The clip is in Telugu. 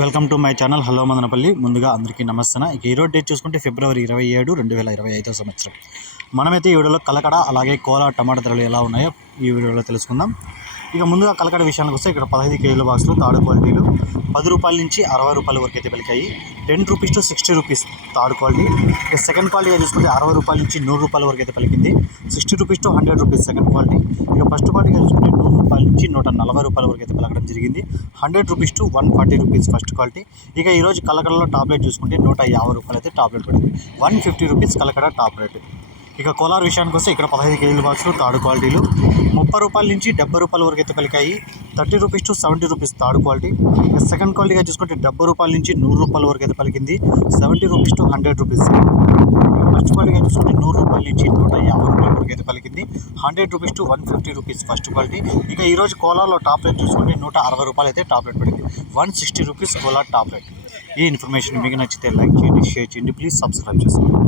Welcome to my channel. Hello Madanapalle. ముందుగా అందరికీ నమస్తే ఇక ఈరోజు డేట్ చూసుకుంటే ఫిబ్రవరి ఇరవై ఏడు రెండు వేల ఇరవై ఐదో సంవత్సరం. మనమైతే ఈ వీడియోలో కలకడ అలాగే కోలా టమాటా ధరలు ఎలా ఉన్నాయో ఈ వీడియోలో తెలుసుకుందాం. ఇక ముందుగా కలకడ విషయానికి వస్తే ఇక్కడ పదహైదు కేజీల బాక్సులు తాడు క్వాలిటీలు. పది రూపాయల నుంచి అరవై రూపాయల వరకు అయితే పలికాయి. Ten rupees to sixty rupees third quality. ఇక సెకండ్ క్వాలిటీగా చూసుకుంటే అరవై రూపాయల నుంచి నూరు రూపాయల వరకు అయితే పలికింది. Sixty rupees to hundred rupees second quality. ఇక ఫస్ట్ క్వాలిటీగా చూసుకుంటే నూరు రూపాయల నుంచి నూట నలభై రూపాయల వరకు అయితే పలకడం జరిగింది. Hundred rupees to one forty rupees first quality. ఇక ఈరోజు కలకడలో టాబ్లెట్ చూసుకుంటే నూట యాభై రూపాయలు అయితే టాబ్లెట్ పడింది. One fifty rupees Kalakada top rate ఇక కోలార్ విషయానికి వస్తే ఇక్కడ పదహైదు కేజీల బాక్సులు తాడు క్వాలిటీలు. ముప్పై రూపాయల నుంచి డెబ్బై రూపాయల వరకు అయితే పలికాయి thirty rupees to seventy rupees third quality. ఇక సెకండ్ క్వాలిటీగా చూసుకుంటే డెబ్బై రూపాయల నుంచి నూరు రూపాయల వరకు అయితే పలికింది. Seventy rupees to hundred rupees. First క్వాలిటీగా చూసుకుంటే నూరు రూపాయల నుంచి నూట యాభై రూపాయల వరకు అయితే పలికింది. Hundred rupees to one fifty rupees first quality. ఇక ఈరోజు కోలార్లో టాప్ రేట్ చూసుకుంటే నూట అరవై రూపాయలు అయితే టాప్ రేట్ పడింది. One sixty rupees Kolar top rate. ఈ ఇన్ఫర్మేషన్ మీకు నచ్చితే లైక్ చేయండి షేర్ చేయండి ప్లీజ్ సబ్స్క్రైబ్ చేసుకోండి.